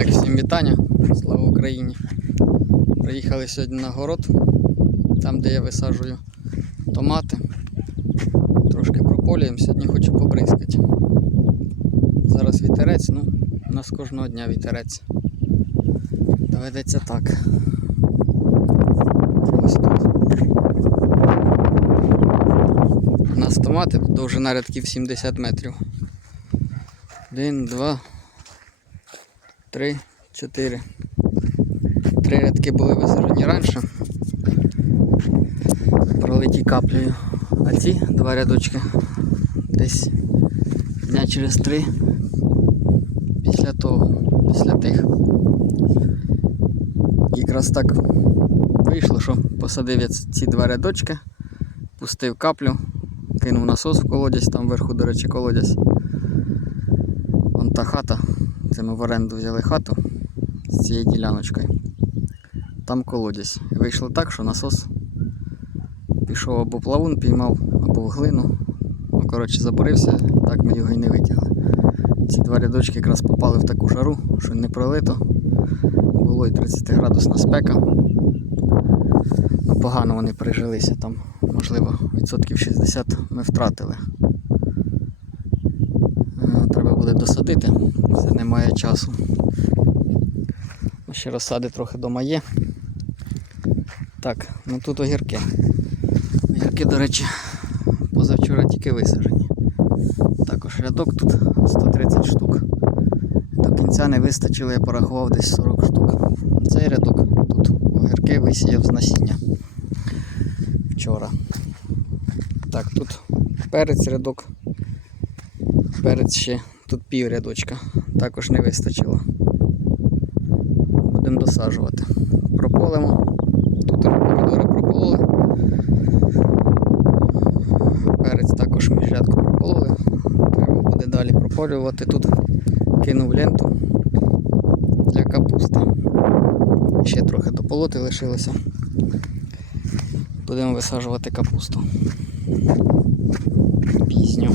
Так, всім вітання. Слава Україні. Приїхали сьогодні на город, там де я висаджую томати. Трошки прополюємо, сьогодні хочу побризкати. Зараз вітерець, ну, у нас кожного дня вітерець. Доведеться так. Ось тут. У нас томати, довжина рядків 70 метрів. Один, два, три, чотири. Три рядки були висаджені раніше. Пролиті каплею. А ці два рядочки десь дня через три після того, після тих. Якраз так вийшло, що посадив я ці два рядочки, пустив каплю, кинув насос в колодязь, там вверху, до речі, колодязь. Вон та хата. Це ми в оренду взяли хату з цією діляночкою. Там колодязь. Вийшло так, що насос пішов або плавун піймав, або в глину. Ну, коротше, заборився, так ми його і не витягли. Ці два рядочки якраз попали в таку жару, що не пролито. Було і 30 градусна спека. Ну, погано вони прижилися там, можливо, відсотків 60 ми втратили. Буде досадити, це немає часу. Ще розсади трохи дома є. Так, ну тут огірки. Огірки, до речі, позавчора тільки висаджені. Також рядок тут 130 штук. До кінця не вистачило, я порахував десь 40 штук. Цей рядок тут огірки висіяв з насіння вчора. Так, тут перець рядок. Перець ще тут пів рядочка. Також не вистачило. Будемо досаджувати. Прополимо. Тут помідори пропололи. Перець також між рядку пропололи. Треба буде далі прополювати. Тут кинув ленту для капусти. Ще трохи дополоти лишилося. Будемо висаджувати капусту. Пізню.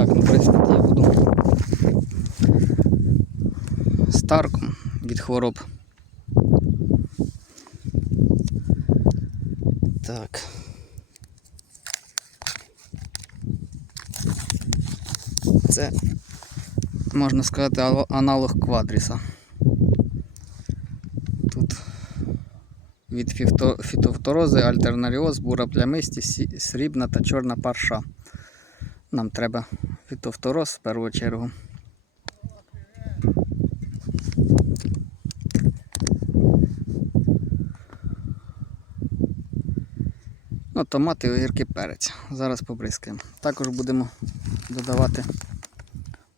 Так, ну бризкати я буду старком хвороб. Так. Це, можна сказати, аналог квадріса. Тут від фітофторози, альтернаріоз, бура плямисті, сі- срібна та чорна парша. Нам треба фітофтороз в першу чергу. Ну, томати, огірки, перець. Зараз побризкаємо. Також будемо додавати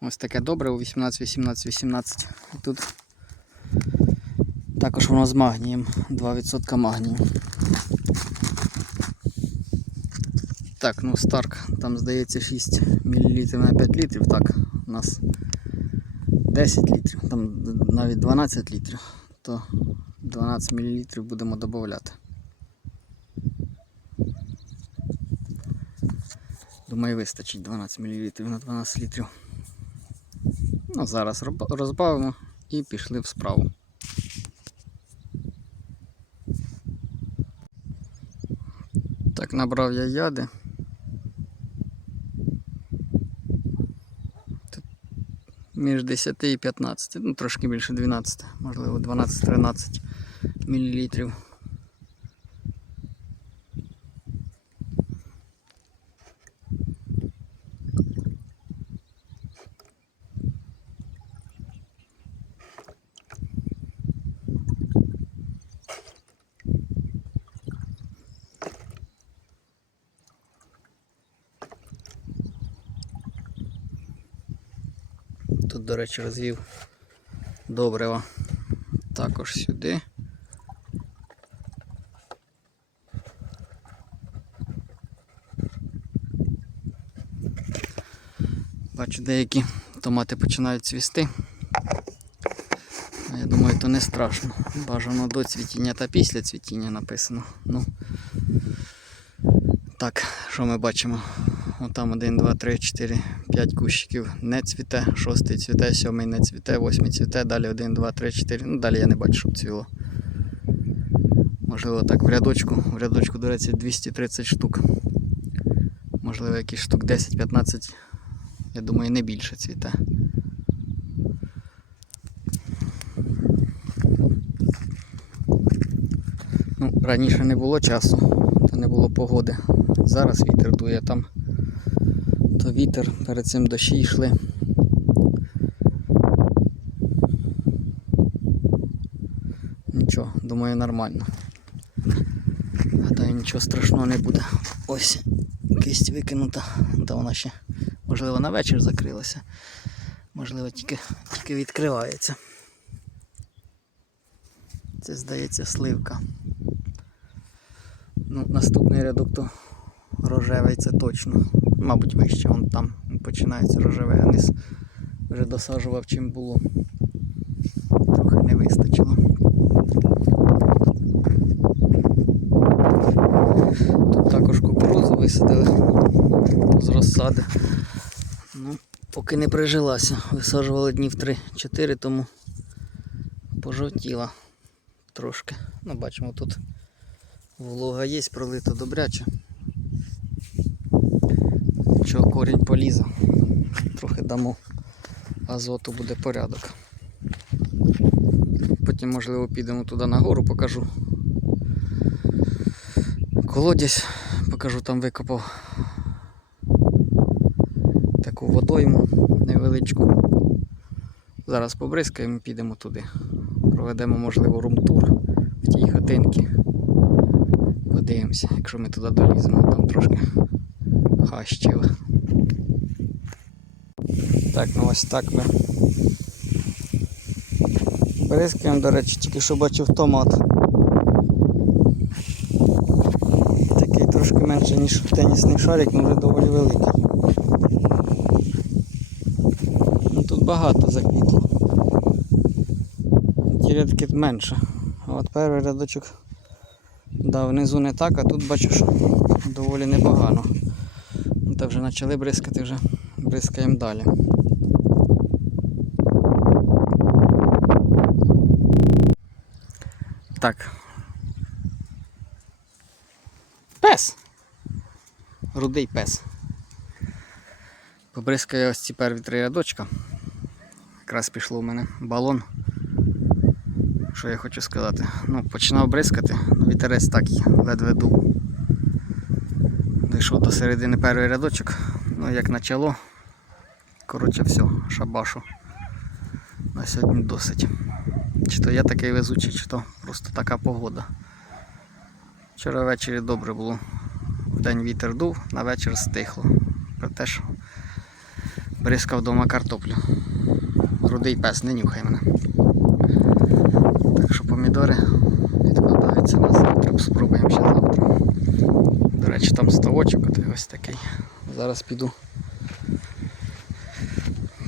ось таке добре у 18, 18, 18. І тут також воно з магнієм, 2% магнію. Так, ну Старк, там здається 6 мл на 5 літрів, так, у нас 10 літрів, там навіть 12 літрів, то 12 мл будемо додати. Думаю, вистачить 12 мл на 12 літрів. Ну, зараз розбавимо і пішли в справу. Так, набрав я яди. Тут між 10 і 15, ну трошки більше 12, можливо 12-13 мл. Тут, до речі, розвів добрива також сюди. Бачу, деякі томати починають цвісти. Я думаю, то не страшно. Бажано до цвітіння та після цвітіння написано. Ну, так, що ми бачимо? Отам 1, 2, 3, 4, 5 кущиків не цвіте, шостий цвіте, сьомий не цвіте, восьмий цвіте, далі 1, 2, 3, 4. Ну, далі я не бачу, щоб цвіло. Можливо, так в рядочку. В рядочку, до речі, 230 штук. Можливо, якісь штук 10-15. Я думаю, не більше цвіте. Ну, раніше не було часу, то не було погоди. Зараз вітер дує там. То вітер, перед цим дощі йшли. Нічого, думаю, нормально. Гадаю, нічого страшного не буде. Ось кисть викинута, та вона ще, можливо, на вечір закрилася. Можливо, тільки, тільки відкривається. Це здається сливка. Ну, наступний рядок то рожевий це точно. Мабуть, вище вон там починається рожевий, а низ вже досаджував чим було. Трохи не вистачило. Тут також кукурудзу висадили з розсади. Ну, поки не прижилася. Висаджували днів 3-4, тому пожовтіла трошки. Ну, бачимо, тут волога є, пролито добряче. Чого корінь полізе. Трохи дамо азоту буде порядок. Потім, можливо, підемо туди нагору, покажу. Колодязь, покажу, там викопав таку водойму невеличку. Зараз побризкаємо підемо туди. Проведемо, можливо, румтур в тій хатинці. Подивимося, якщо ми туди доліземо, там трошки хащили. Так, ну ось так ми. Бризкаємо, до речі, тільки що бачив томат. Такий трошки менше, ніж тенісний шарик, але вже доволі великий. Ну, тут багато заквітло. Ті рядки менше. А от перший рядочок да, внизу не так, а тут бачу, що доволі непогано. Так вже почали бризкати, вже бризкаємо далі. Так. Пес. Рудий пес. Побризкаю ось ці перві три рядочка. Якраз пішло у мене балон. Що я хочу сказати? Ну, починав бризкати, ну, вітерець так ледве дув. Дійшов до середини перший рядочок, ну як почало. Коротше, все, шабашу. На сьогодні досить. Чи то я такий везучий, чи то просто така погода. Вчора ввечері добре було. Вдень вітер дув, на вечір стихло. Проте що бризкав вдома картоплю. Рудий пес, не нюхай мене. Так що помідори відкладаються на завтра. Спробуємо ще завтра. Речі, там ставочок ось такий. Зараз піду.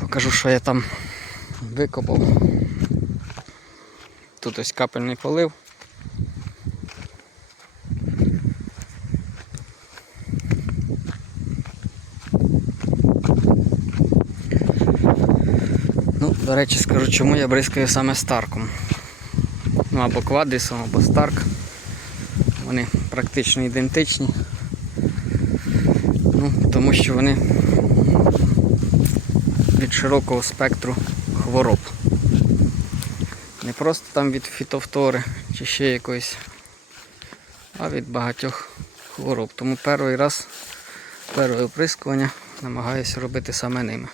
Покажу, що я там викопав. Тут ось капельний полив. Ну, до речі, скажу, чому я бризкаю саме старком. Ну або квадрісом, або старк. Вони практично ідентичні. Тому що вони від широкого спектру хвороб. Не просто там від фітофтори чи ще якоїсь, а від багатьох хвороб. Тому перший раз, перше оприскування намагаюся робити саме ними.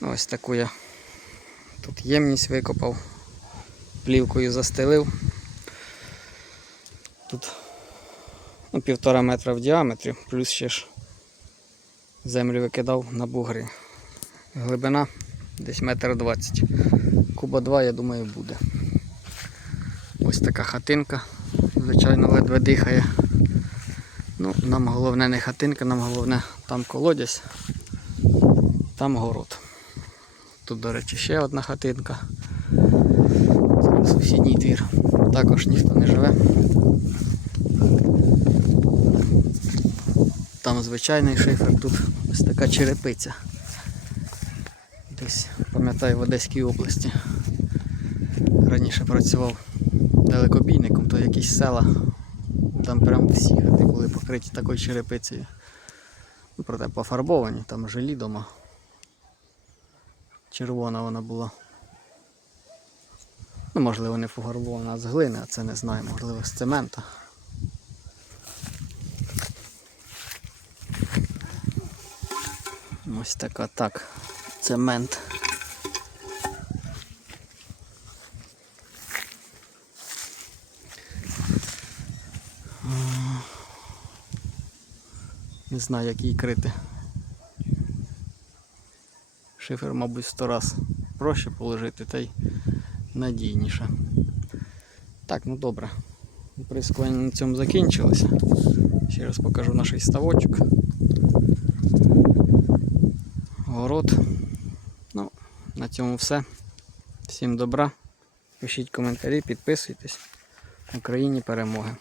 Ну, ось таку я тут ємність викопав, плівкою застелив. Тут ну, півтора метра в діаметрі, плюс ще ж землю викидав на бугри. Глибина десь метр двадцять. Куба 2, я думаю, буде. Ось така хатинка. Звичайно, ледве дихає. Ну, нам головне не хатинка, нам головне там колодязь, там город. Тут, до речі, ще одна хатинка. Це сусідній двір. Також ніхто не живе. там звичайний шифер, тут ось така черепиця. Десь, пам'ятаю, в Одеській області. Раніше працював далекобійником, то якісь села, там прям всі хати були покриті такою черепицею. Ну, проте пофарбовані, там жилі дома. Червона вона була. Ну, можливо, не пофарбована з глини, а це не знаю, можливо, з цемента. Ось така так. Цемент. Не знаю, як її крити. Шифер, мабуть, сто раз проще положити, та й надійніше. Так, ну добре. Прискування на цьому закінчилося. Ще раз покажу наш ставочок. Город. Ну, на цьому все. Всім добра. Пишіть коментарі, підписуйтесь. Україні перемоги.